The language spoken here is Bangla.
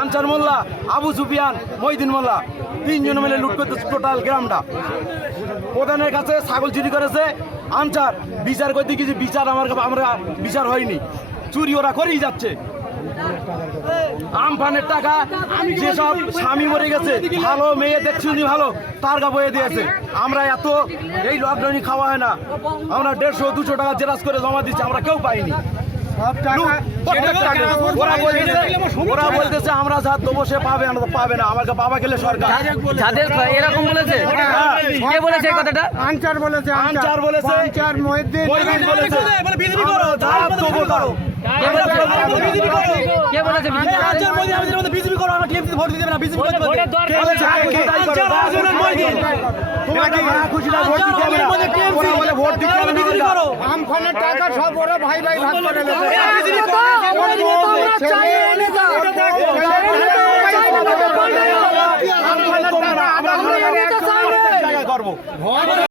আনসার মোল্লা, আবু সুফিয়ান, মহিদিন মোল্লা, তিনজন মিলে লুট করতেছে টোটাল গ্রামটা। প্রধানের কাছে ছাগল চুরি করেছে আনসার, বিচার করতে কিছু বিচার আমরা বিচার হয়নি, চুরি ওরা করেই যাচ্ছে। আমফানের টাকা যেসব স্বামী মরে গেছে, ভালো মেয়ে দেখছি ভালো, তার গা বয়ে দিয়েছে। আমরা এত এই লকডাউনে খাওয়া হয় না, আমরা 150-200 টাকা জেরাস করে জমা দিচ্ছি, আমরা কেউ পাইনি। ওরা বলতেছে আমরা যা দেবো সে পাবে না, আমাকে বাবা গেলে সরকার। এরকম বলেছে, কে বলেছে এই কথাটা? আনসার বলেছে, মহিউদ্দিন বলেছে, কে বলেছে? বিজেপি করো, আমরা টিএমসি ভোট দিতে না, বিজেপি করতে বলতে ভোট দিতে বিজেপি করো। আমফানের টাকা সব ওরা ভাই ভাই ভাগ করে নেবে।